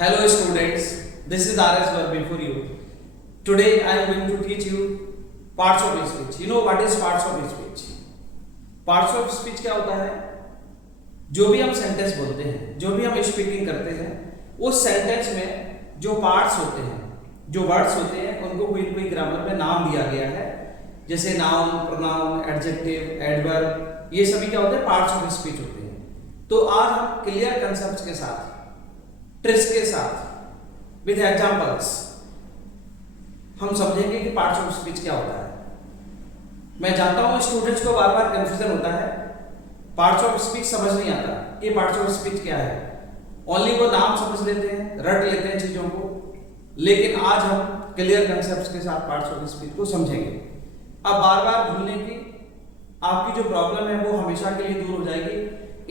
Hello students, this is RS Verb for you. Today I am going to teach you parts of speech. You know what is parts of speech? Parts of speech क्या होता है? जो भी हम sentence बोलते हैं, जो भी हम स्पीकिंग करते हैं, उस सेंटेंस में जो पार्ट्स होते हैं, जो वर्ड्स होते हैं, उनको कोई ग्रामर में नाम दिया गया है, जैसे नाउन, प्रोनाउन, एडजेक्टिव, एडवर्ब, ये सभी क्या होते हैं? पार्ट्स ऑफ स्पीच होते हैं। तो आज हम क्लियर कंसेप्ट्स के साथ, ट्रिक्स के साथ, विद एग्जांपल्स हम समझेंगे कि पार्ट्स ऑफ स्पीच क्या होता है। मैं जानता हूं स्टूडेंट्स को बार बार कंफ्यूजन होता है, पार्ट्स ऑफ स्पीच समझ नहीं आता कि पार्ट्स ऑफ स्पीच क्या है। ओनली वो नाम समझ लेते हैं, रट लेते हैं चीजों को, लेकिन आज हम क्लियर कंसेप्ट्स के साथ पार्ट्स ऑफ स्पीच को समझेंगे। अब बार बार भूलने की आपकी जो प्रॉब्लम है वो हमेशा के लिए दूर हो जाएगी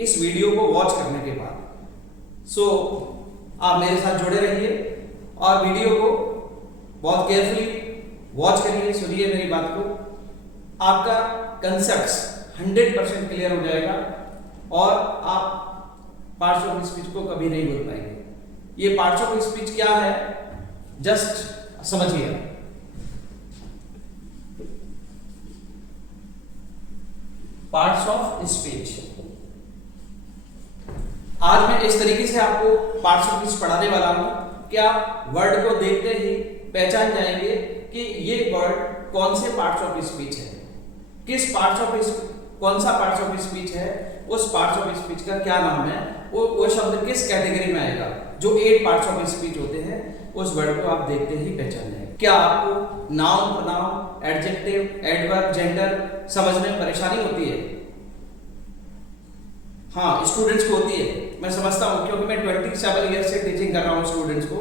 इस वीडियो को वॉच करने के बाद। सो आप मेरे साथ जुड़े रहिए और वीडियो को बहुत केयरफुली वॉच करिए, सुनिए मेरी बात को। आपका कंसेप्ट्स 100% क्लियर हो जाएगा और आप पार्ट्स ऑफ स्पीच को कभी नहीं भूल पाएंगे। ये पार्ट्स ऑफ स्पीच क्या है, जस्ट समझिए। पार्ट्स ऑफ स्पीच, आज मैं इस तरीके से आपको पार्ट्स ऑफ स्पीच पढ़ाने वाला हूं कि आप वर्ड को देखते ही पहचान जाएंगे कि ये वर्ड कौन से पार्ट्स ऑफ स्पीच है, किस पार्ट्स ऑफ कौन सा पार्ट्स ऑफ स्पीच है, उस पार्ट्स ऑफ स्पीच का क्या नाम है, वो शब्द किस कैटेगरी में आएगा। जो 8 पार्ट्स ऑफ स्पीच होते हैं उस वर्ड को आप देखते ही पहचान जाएंगे। क्या आपको noun, pronoun, adjective, adverb, gender समझने में परेशानी होती है? हाँ, स्टूडेंट्स को होती है, मैं समझता हूँ, क्योंकि मैं 27 ईयर से टीचिंग कर रहा हूँ स्टूडेंट्स को।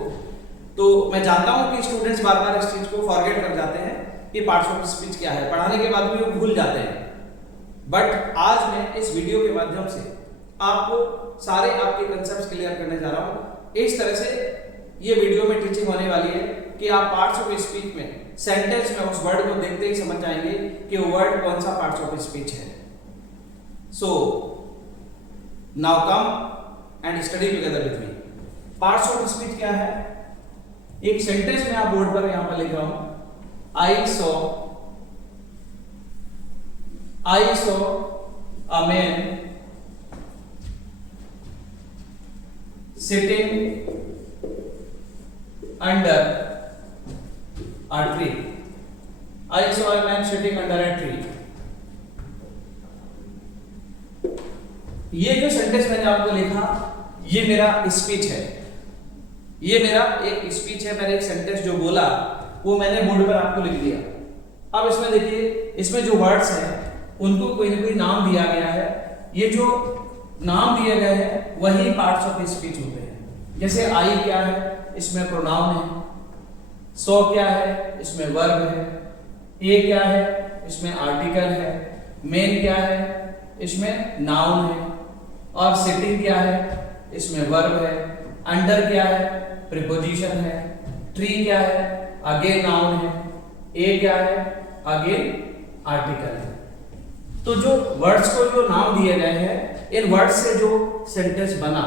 तो मैं जानता हूँ कि स्टूडेंट्स बार बार इस चीज को फॉरगेट कर जाते हैं कि पार्ट्स ऑफ स्पीच क्या है, पढ़ाने के बाद भी वो भूल जाते हैं। बट आज मैं इस वीडियो के माध्यम से आपको सारे आपके कंसेप्ट्स क्लियर करने जा रहा हूँ। इस तरह से ये वीडियो में टीचिंग होने वाली है कि आप पार्ट्स ऑफ स्पीच में, सेंटेंस में उस वर्ड को देखते ही समझ जाएंगे कि वो वर्ड कौन सा पार्ट्स ऑफ स्पीच है। So now come and study together with me. Parts of speech क्या है? एक सेंटेंस में आप बोर्ड पर यहां पर लिख रहा हूं, I saw a man sitting under a tree. I saw a man sitting under a tree. ये जो सेंटेंस मैंने आपको लिखा, ये मेरा स्पीच है, ये मेरा एक स्पीच है। मैंने एक सेंटेंस जो बोला वो मैंने बोर्ड पर आपको लिख दिया। अब इसमें देखिए, इसमें जो वर्ड्स हैं उनको कोई ना कोई नाम दिया गया है। ये जो नाम दिए गए हैं वही पार्ट्स ऑफ स्पीच होते हैं। जैसे आई क्या है, इसमें प्रोनाउन है। सो क्या है, इसमें वर्ब है। ए क्या है, इसमें आर्टिकल है। मेन क्या है, इसमें नाउन है। और सिटिंग क्या है, इसमें वर्ब है। अंडर क्या है, प्रीपोजिशन है। ट्री क्या है, अगेन नाउन है। ए क्या है, अगेन आर्टिकल है। तो जो वर्ड्स को जो नाम दिए गए हैं, इन वर्ड्स से जो सेंटेंस बना,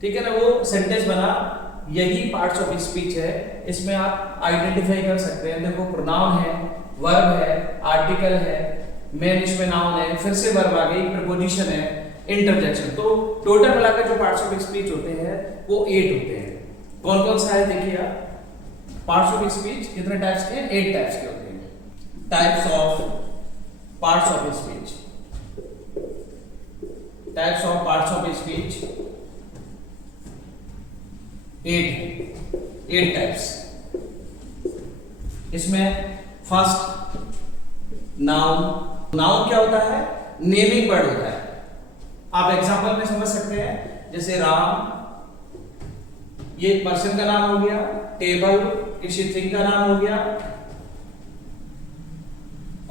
ठीक है ना, वो सेंटेंस बना, यही पार्ट्स ऑफ स्पीच है। इसमें आप आइडेंटिफाई कर सकते हैं। देखो, प्रोनाउन है, वर्ब है, आर्टिकल है, मेन इसमें नाउन है, फिर से वर्ब आ गई, प्रीपोजिशन है, इंटरजेक्शन। तो टोटल मिलाकर जो पार्ट्स ऑफ स्पीच होते हैं वो 8 होते हैं। कौन कौन सा है देखिए आप। पार्ट्स ऑफ स्पीच कितने टाइप्स के हैं? 8 टाइप्स के होते हैं। Types of parts of speech, types of parts of speech 8 types. इसमें फर्स्ट नाउन। नाउन क्या होता है? नेमिंग वर्ड होता है। आप एग्जांपल में समझ सकते हैं, जैसे राम, ये पर्सन का नाम हो गया। टेबल किसी थिंग का नाम हो गया।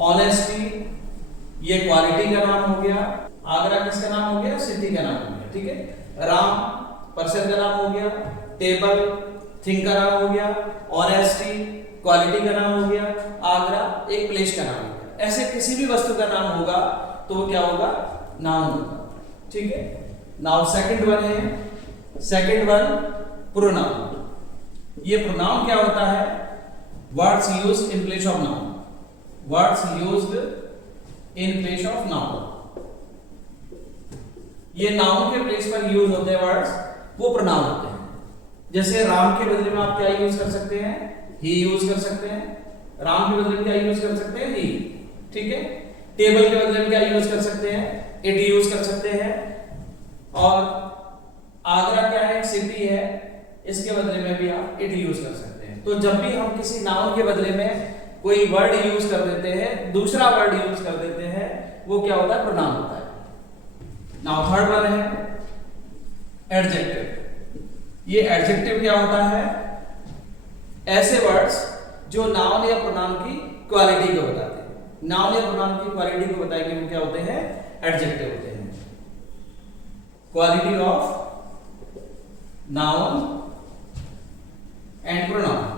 ऑनेस्टी ये क्वालिटी का नाम हो गया। आगरा किसका नाम हो गया? सिटी का नाम हो गया। ठीक है, राम पर्सन का नाम हो गया, टेबल थिंग का नाम हो गया, ऑनेस्टी क्वालिटी का नाम हो गया, आगरा एक प्लेस का नाम हो गया। ऐसे किसी भी वस्तु का नाम होगा तो वो क्या होगा? नाउन होगा। ठीक है, नाउ सेकंड वन है सेकंड वन प्रोनाउन। ये प्रोनाउन क्या होता है? Words used in place of noun, words used in place of noun. ये नाउन के प्लेस पर यूज होते हैं वर्ड्स, वो प्रोनाउन होते हैं। जैसे राम के बदले में आप क्या यूज कर सकते हैं? ही यूज कर सकते हैं। राम के बदले में क्या यूज कर सकते हैं? ही। ठीक है। टेबल के बदले में क्या यूज कर सकते हैं? इट यूज कर सकते हैं। और आगरा क्या है? सिटी है, इसके बदले में भी आप इट यूज कर सकते हैं। तो जब भी हम किसी नाउन के बदले में कोई वर्ड यूज कर देते हैं, दूसरा वर्ड यूज कर देते हैं, वो क्या होता है? प्रोनाउन होता है। नाउ थर्ड वन है एडजेक्टिव। ये एडजेक्टिव क्या होता है? ऐसे वर्ड्स जो नाउन या प्रोनाउन की क्वालिटी को बताते हैं। नाउन या प्रोनाउन की क्वालिटी को बताएंगे, वो क्या होते हैं? एडजेक्टिव होते हैं। Quality of noun and pronoun.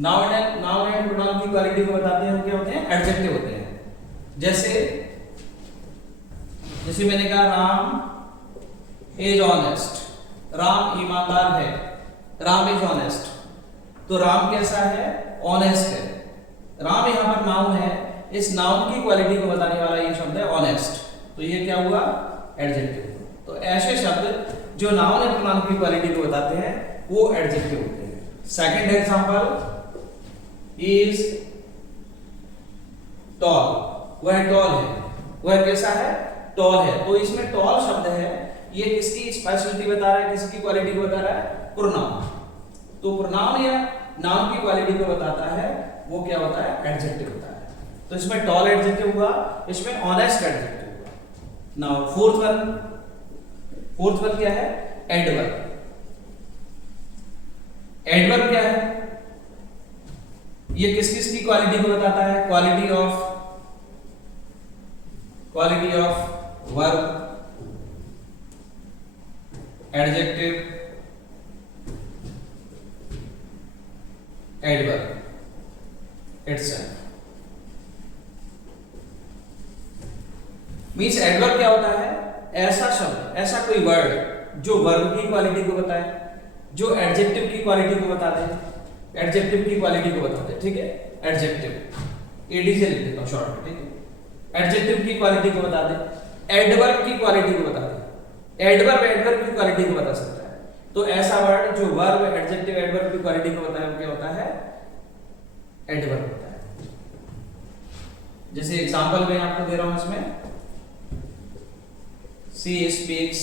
Noun and pronoun की क्वालिटी को बताते हैं, वो क्या होते हैं? एडजेक्टिव होते हैं। जैसे मैंने कहा राम इज ऑनेस्ट, राम ईमानदार है, राम इज ऑनेस्ट। तो राम कैसा है? ऑनेस्ट है। राम यहां पर नाउन है, इस नाउन की क्वालिटी को बताने वाला ये शब्द है ऑनेस्ट। तो ये क्या हुआ? एडजेक्टिव। तो ऐसे शब्द जो नाउन एंड प्रोनाउन की क्वालिटी को बताते हैं, वो एडजेक्टिव होते हैं। सेकंड एग्जांपल, इज टॉल, वह टॉल है। वह कैसा है? टॉल है। तो इसमें टॉल शब्द है, ये किसकी स्पेशलिटी बता रहा है, किसकी क्वालिटी को बता रहा है? प्रोनाउन। तो प्रोनाउन या नाउन की क्वालिटी को बताता है, वो क्या होता है? एडजेक्टिव होता है। तो इसमें टॉल एडजेक्टिव हुआ, इसमें ऑनेस्ट एडजेक्टिव हुआ। नाउ फोर्थ वन क्या है? एडवर्ब। एडवर्ब क्या है? ये किस किस की क्वालिटी को बताता है? Quality of verb, adjective, adverb itself. Means adverb क्या होता है? ऐसा शब्द, ऐसा कोई वर्ड जो वर्ब की क्वालिटी को बताए, जो एडजेक्टिव की क्वालिटी को बता दे, एडजेक्टिव की क्वालिटी को बता दे। ठीक है। एडजेक्टिव एडी से लिख देता हूं शॉर्ट में। ठीक है। एडजेक्टिव की क्वालिटी को बता दे, एडवर्ब की क्वालिटी को बता दे। एडवर्ब की क्वालिटी को बता सकता है। तो ऐसा वर्ड जो वर्ब, एडजेक्टिव, एडवर्ब की क्वालिटी को बताए, वो क्या होता है? एडवर्ब होता है। जैसे एग्जांपल मैं आपको दे रहा हूं इसमें, शी स्पीक्स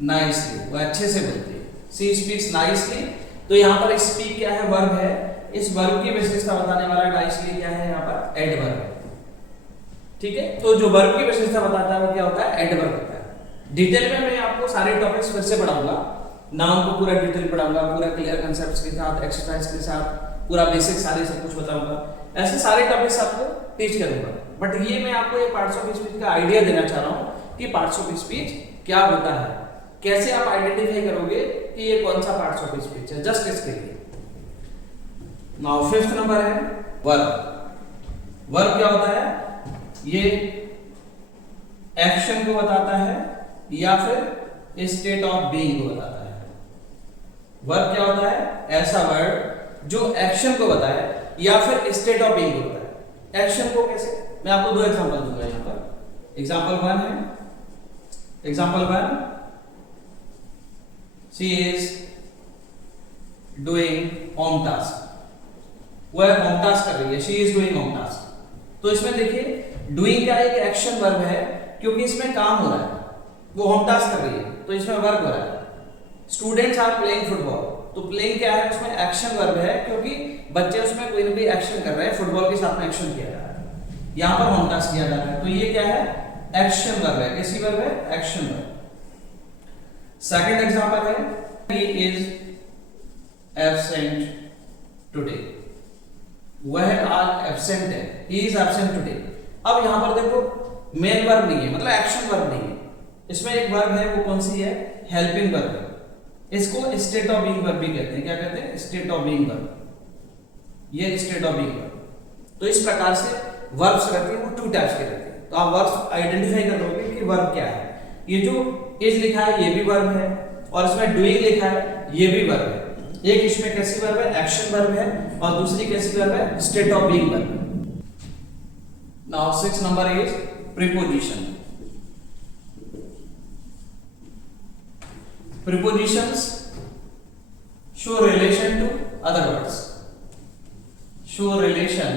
नाइसली, वो अच्छे से बोलती है। She speaks nicely. तो यहाँ पर स्पीक क्या है? वर्ब है। इस वर्ब की विशेषता बताने वाला नाइसली क्या है? यहाँ पर एडवर्ब है। ठीक है। तो जो वर्ब की विशेषता बताता है, वो क्या होता है? एडवर्ब होता है। डिटेल में मैं आपको सारे टॉपिक्स फिर से पढ़ाऊंगा, नाउन को पूरा डिटेल पढ़ाऊंगा, पूरा क्लियर कांसेप्ट्स के साथ, एक्सरसाइज के साथ, पूरा बेसिक सारे सब कुछ बताऊंगा। ऐसे सारे टॉपिक्स आपको टीच करूंगा। बट ये मैं आपको ये पार्ट्स ऑफ स्पीच का आइडिया देना चाह रहा हूँ कि पार्ट्स ऑफ स्पीच क्या होता है, कैसे आप आइडेंटिफाई करोगे कि ये कौन सा पार्ट्स ऑफ स्पीच है, जस्ट इसके लिए। नाउ फिफ्थ नंबर है वर्ब। वर्ब क्या होता है? ये एक्शन को बताता है या फिर स्टेट ऑफ बीइंग को बताता है। वर्ब क्या होता है? ऐसा वर्ड जो एक्शन को बताए या फिर स्टेट ऑफ बीइंग को बताए। एक्शन को कैसे? मैं आपको दो एग्जांपल दूंगा यहां पर। एग्जांपल वन है, example one, she is doing home task. वह होम टास्क कर रही है, she is doing home task. तो इसमें देखिए डूइंग क्या है? एक एक्शन वर्ब है, क्योंकि इसमें काम हो रहा है, वो होम टास्क कर रही है, तो इसमें वर्ब हो रहा है। Students are playing football. तो प्लेइंग क्या है? उसमें एक्शन वर्ब है, क्योंकि बच्चे उसमें कोई ना कोई एक्शन कर रहे हैं, फुटबॉल के साथ में एक्शन किया जा रहा है, यहां पर होम टास्क किया जा रहा है। तो ये क्या है? एक्शन वर्ब है। कैसी वर्ब है? Action verb. सेकंड एग्जांपल है, ही इज एब्सेंट टुडे। वह आज एब्सेंट है, ही इज एब्सेंट टुडे। अब यहां पर देखो मेन वर्ब नहीं है, मतलब एक्शन वर्ब नहीं है, इसमें एक वर्ब है, वो कौन सी है? हेल्पिंग वर्ब है। इसको स्टेट ऑफ बीइंग वर्ब भी कहते हैं। क्या कहते हैं? State of being verb. ये स्टेट ऑफ बीइंग वर्ब। तो इस प्रकार से वर्ब्स रहते हैं, वो टू टाइप्स के रहते हैं। तो आप वर्ब आइडेंटिफाई कर लोगे कि वर्ब क्या है। ये जो इज लिखा है ये भी वर्ब है, और इसमें डूइंग लिखा है ये भी वर्ब है। एक इसमें कैसी वर्ब है, एक्शन वर्ब है, और दूसरी कैसी वर्ब है, स्टेट ऑफ बीइंग वर्ब है। Now 6 number is preposition. Prepositions show relation to other words. Show relation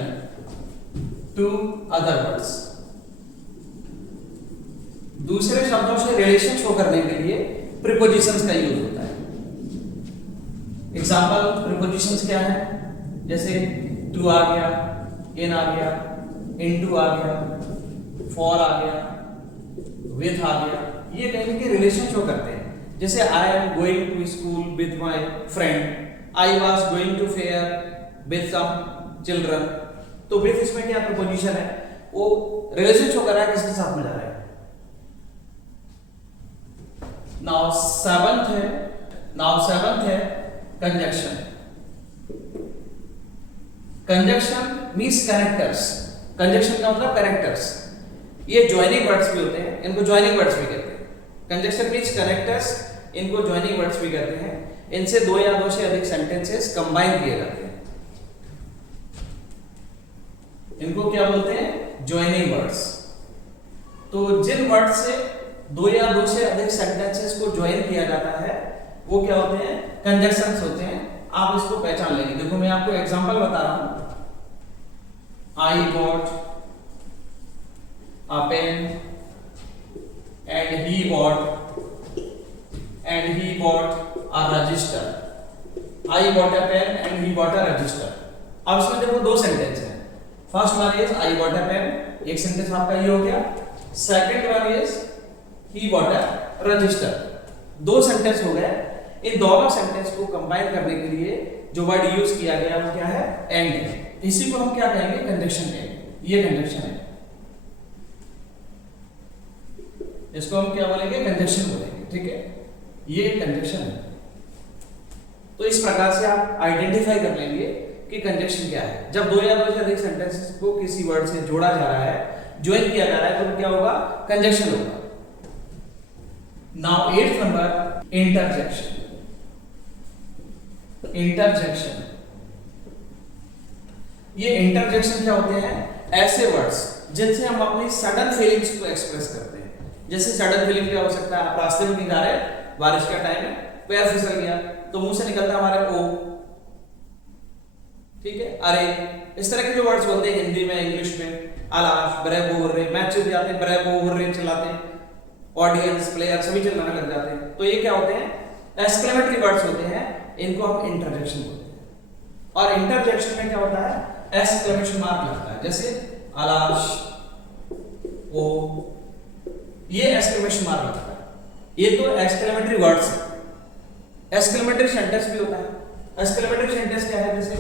to other words. दूसरे शब्दों से रिलेशन शो करने के लिए प्रीपोजिशंस का यूज होता है। एग्जांपल प्रीपोजिशंस क्या है, जैसे टू आ गया, इन आ गया, इनटू आ गया, फॉर आ गया, विथ आ गया। ये कहीं के रिलेशन शो करते हैं। जैसे I am going to school with my friend, I was going to fair with some children. तो विथ इसमें क्या प्रीपोजिशन है, वो रिलेशन शो कर रहा है किसके साथ में जा रहा है। नाउ सेवंथ है conjunction. Conjunction means characters. Conjunction का मतलब कैरेक्टर्स। ये ज्वाइनिंग वर्ड्स भी होते हैं, इनको ज्वाइनिंग वर्ड्स भी कहते हैं। कंजक्शन मीन्स कैरेक्टर्स, इनको ज्वाइनिंग वर्ड्स भी कहते हैं। इनसे दो या दो से अधिक सेंटेंसेस कंबाइन किए जाते हैं, इनको क्या बोलते हैं, ज्वाइनिंग वर्ड्स। तो जिन वर्ड से दो या दो से अधिक सेंटेंसेस को ज्वाइन किया जाता है वो क्या होते हैं, कंजक्शंस होते हैं। आप इसको पहचान लेंगे। देखो मैं आपको एग्जांपल बता रहा हूं। I got a pen and he bought a register. I bought a pen and he bought a register. अब इसमें देखो दो सेंटेंस हैं। First one is I bought a pen, एक सेंटेंस आपका ये हो गया। Second one is he bought a register, दो सेंटेंस हो गए। इन दोनों सेंटेंस को कंबाइन करने के लिए जो वर्ड यूज किया गया वो क्या है, एंड। इसी को हम क्या कहेंगे, कंजक्शन कहेंगे। ये कंजक्शन है, इसको हम क्या बोलेंगे, कंजक्शन बोलेंगे। ठीक है, ये कंजक्शन है। तो इस प्रकार से आप आइडेंटिफाई कर लेंगे कि कंजक्शन क्या है। जब दो या दो से अधिक सेंटेंसेस को किसी वर्ड से जोड़ा जा रहा है, ज्वाइन किया जा रहा है, तो क्या होगा, कंजक्शन होगा। Now 8th number, interjection. Interjection, ये इंटरजेक्शन क्या होते हैं, ऐसे वर्ड्स जिनसे हम अपनी सडन फीलिंग्स को एक्सप्रेस करते हैं। जैसे सडन फीलिंग क्या हो सकता है, आप रास्ते में नहीं जा रहे, बारिश का टाइम है, पैर फिसल गया, तो मुंह से निकलता हमारा ओ। ठीक है, अरे, इस तरह के जो वर्ड्स बोलते हैं हिंदी में, इंग्लिश में, अलाश, ब्रेवो, हुर्रे, मैच चल जाते हैं, ब्रेवो, हुर्रे चिल्लाते हैं, ऑडियंस, प्लेयर सभी चिल्लाने लग जाते हैं। तो ये क्या होते हैं, एक्सक्लेमेटरी वर्ड्स होते हैं, इनको हम इंटरजेक्शन बोलते हैं। और इंटरजेक्शन में क्या होता है, एक्सक्लेमेशन मार्क लगता है। जैसे अलाश, ओ, ये एक्सक्लेमेशन मार्क लगता है। ये तो एक्सक्लेमेटरी वर्ड्स है। एक्सक्लेमेटरी सेंटेंस भी होता है। एक्सक्लेमेटरी सेंटेंस क्या है, जैसे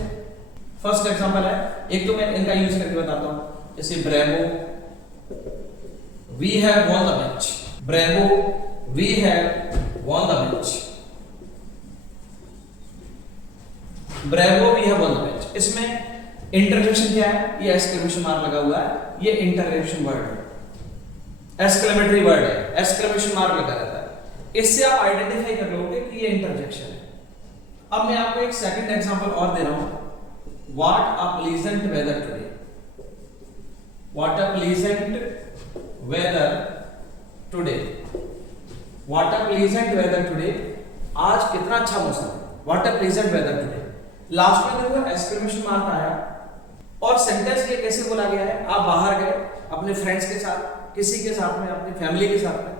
फर्स्ट एग्जांपल है, एक तो मैं इनका यूज करके बताता हूं। जैसे bravo, we have won the match. Bravo, we have won the match. Bravo, we have won the match. इसमें इंटरजेक्शन क्या है, ये एक्सक्लेमेशन मार्क लगा हुआ है, ये इंटरजेक्शन वर्ड है, एक्सक्लेमेटरी वर्ड है, एक्सक्लेमेशन मार्क लगा रहता है। इससे आप आइडेंटिफाई कर लोगे कि ये इंटरजेक्शन है। अब मैं आपको एक सेकंड एग्जांपल और दे रहा हूं। What a pleasant weather today. What a pleasant weather today. What a pleasant weather today, आज कितना अच्छा मौसम है। What a pleasant weather today, last में देखो एक्सक्लेमेशन मार्क आया। और सेंटेंस ये कैसे बोला गया है, आप बाहर गए अपने फ्रेंड्स के साथ, किसी के साथ में, अपनी फैमिली के साथ में,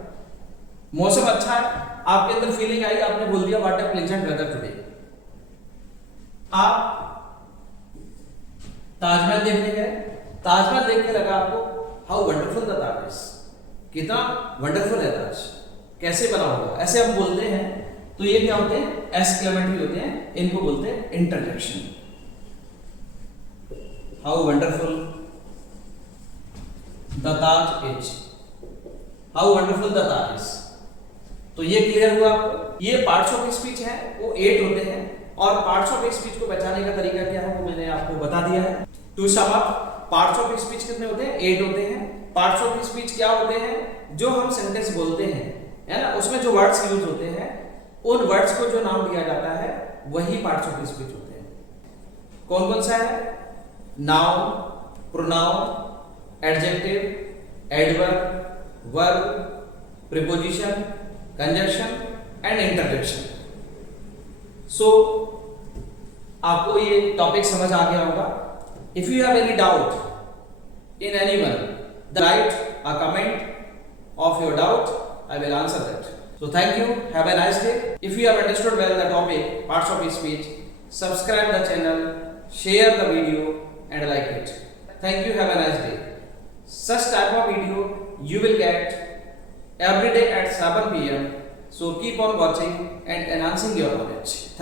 मौसम अच्छा है, आपके अंदर फीलिंग आई, आपने बोल दिया what a pleasant weather today. आप ताजमहल देखने गए, ताजमहल देख के लगा आपको how wonderful the Taj is, कितना वंडरफुल है ताज, कैसे बना होगा, ऐसे हम बोलते हैं। तो ये क्या होते हैं, एक्सक्लेमेटरी होते हैं, इनको बोलते हैं interjection. How wonderful the Taj is, how wonderful the Taj is. तो ये क्लियर हुआ आपको। ये पार्ट्स ऑफ स्पीच है, वो 8 होते हैं, और पार्ट्स ऑफ स्पीच को पहचानने का तरीका क्या है वो मैंने आपको बता दिया है। To sum up, parts of speech कितने होते हैं? 8 होते हैं। पार्ट्स ऑफ स्पीच क्या होते हैं? जो हम सेंटेंस बोलते हैं, है ना, उसमें जो वर्ड्स यूज होते हैं, उन वर्ड्स को जो नाम दिया जाता है वही पार्ट्स ऑफ स्पीच होते हैं। कौन कौन सा है? Noun, pronoun, adjective, adverb, verb, preposition, conjunction and interjection. So आपको ये टॉपिक समझ आ गया होगा। If you have any doubt in anyone, write a comment of your doubt, I will answer that. So thank you, have a nice day. If you have understood well the topic parts of speech, subscribe the channel, share the video and like it. Thank you, have a nice day. Such type of video you will get every day at 7 p.m. So keep on watching and enhancing your knowledge. Thank you.